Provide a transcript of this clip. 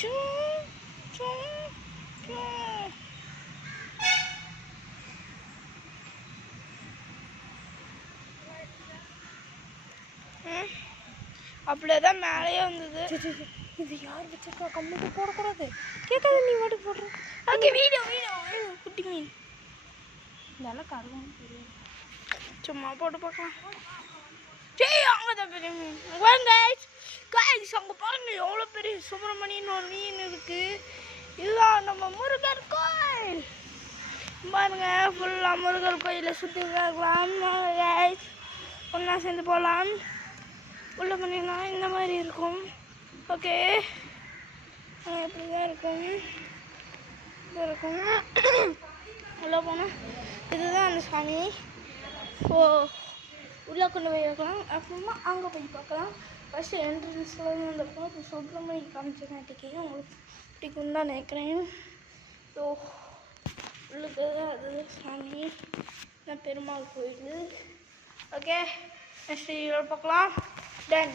சூ சூ சூ. அப்படியேதான் மேலேயே வந்தது. இது யார் வச்சிருக்கா? கம்மிக்கு போடக்கூடாது. கேட்காது, நீ மட்டும் போடுற. ஓகே, வீடியோ குட்டி மீன் இதெல்லாம் கருவான்னு தெரியும். சும்மா போட்டு பார்க்கலாம். சரி, அங்கதான் பெரிய மீன். வாங்க கைஸ், அங்கே பாருங்க எவ்வளோ பெரிய சுப்பிரமணியன் ஒரு மீன் இருக்கு. இதுதான் நம்ம முருகர் கோயில். பாருங்க, ஃபுல்லாக முருகர் கோயிலை சுற்றி பார்க்கலாம். கைஸ், ஒன்றா சேர்ந்து போகலாம். உள்ள பண்ணினா இந்த மாதிரி இருக்கும். ஓகே, இப்படி தான் இருக்கும். இது இருக்கும். உள்ளே போனால் இதுதான் அந்த சாமி. ஓ, உள்ளே கொண்டு போய் வைக்கலாம். அப்புறமா அங்கே போய் பார்க்கலாம். ஃபஸ்ட்டு என்ட்ரன்ஸில் வந்துருக்கோம். இப்போ சுப்பிரமணியம் காமிச்சனாட்டிக்கு உங்களுக்கு பிடிக்கும் தான் நினைக்கிறேன். ஸோ உள்ளுக்கு அது சாமி நான் பெருமாள் கோயில். ஓகே, நெக்ஸ்ட் வீடியோவில் பார்க்கலாம். டன்.